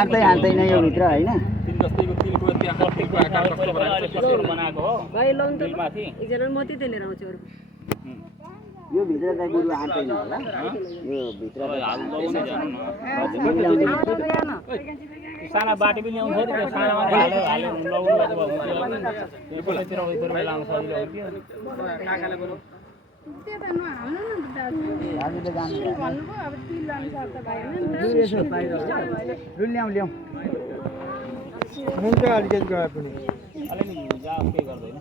आर्दै हाल्दैन यो भित्र हैन तिन जस्तैको तिलको त्यहाँ तिलको आकार कस्तो बनाएको हो भाइ लौन त एकजना मती त लिएर आउँछु अरु यो भित्र त गुरु आर्दैन होला यो भित्र हाल्दै जानु न साना बाटी पनि ल्याउँछ नि त्यो सानामा हालेर लाउनु त्यो कोलातिर उतिर लाउन सजिलो हो कि काकाले बोल्नु त्यो त नहाल्नु न दाजु हामीले जानु भन्नुभयो अब तिल अनुसार त भएन यसो बाहिर रुल ल्याऊ हुन्छ अलिकति गए पनि अलिकति जा के गर्दैन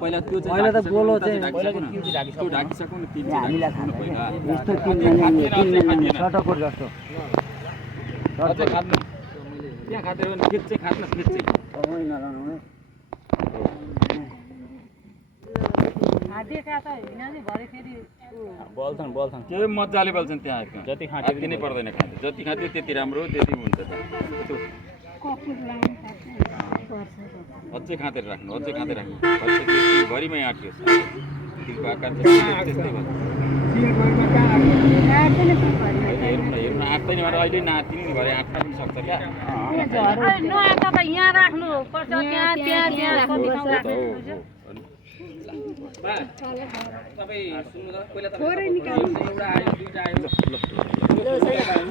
पहिला त्यो चाहिँ पहिला त बोलो चाहिँ पहिला चाहिँ त्यो ढाकिसक्नु ढाकिसक्नु नि तिन हामीलाई चाहिँ खानु पहिला यस्तो किन सटकोट जस्तो अझै खानु त्यहाँ खातिर पनि खेत चाहिँ खानु खेत चाहिँ तपाईँ नलाउनु हाते का त हैन नि भरे फेरि बल्छन् के मज्जाले बल्छन् त्यहाँ जति खाँटे नै पर्दैन खाँदै जति खाँदै त्यति राम्रो त्यति हुन्छ त्यो कफुर लाउनु पर्छ अझै खाँदै राख्नु भरिमै आँट्यो तिलको आकार त्यस्तै भयो हेर्नु आँट्दैन भने अहिले नातिनी नि भरे आँट्न पनि सक्छ क्या नआएको त यहाँ राख्नु पर्छ त्यहाँ कति ठाउँ राख्नु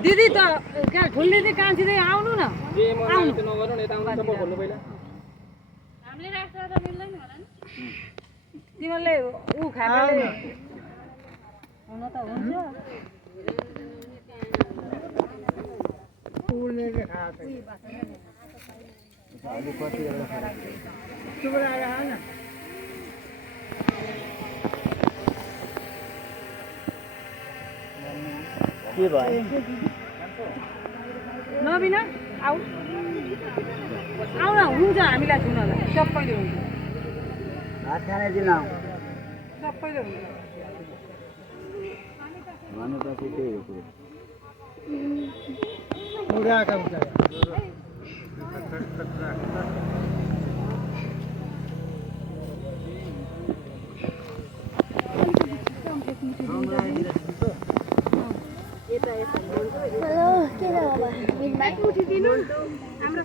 दिदी त कहाँ खुल्ने चाहिँ कान्छी आउनु न हामीले राख्दा त मिल्दैन होला नि तिमीले उ खानाले हुन त हुन्छ उड्ने के खाछ अलि कति बेला चुबरा आएन के भयो नबिना आऊ आऊ न हुन्छ हामीलाई छुनलाई सबैले हुन्छ भात खाने दिन सबैले हुन्छ भनेपछि त्यही हो कुरो उडाका हुन्छ हेलो के छ बाबा मिनबाई उठिदिनु हाम्रो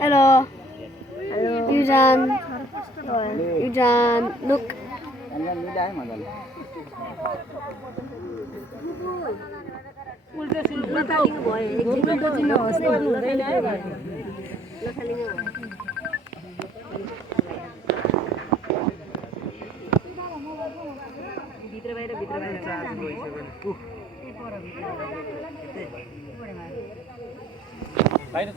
हेलो युजान लुक मिलायो मजाले उल्टे सुल्टे बताउनु भयो एकछिन बुझ्नु होस् गर्नु हुँदैन है भित्र बाहिर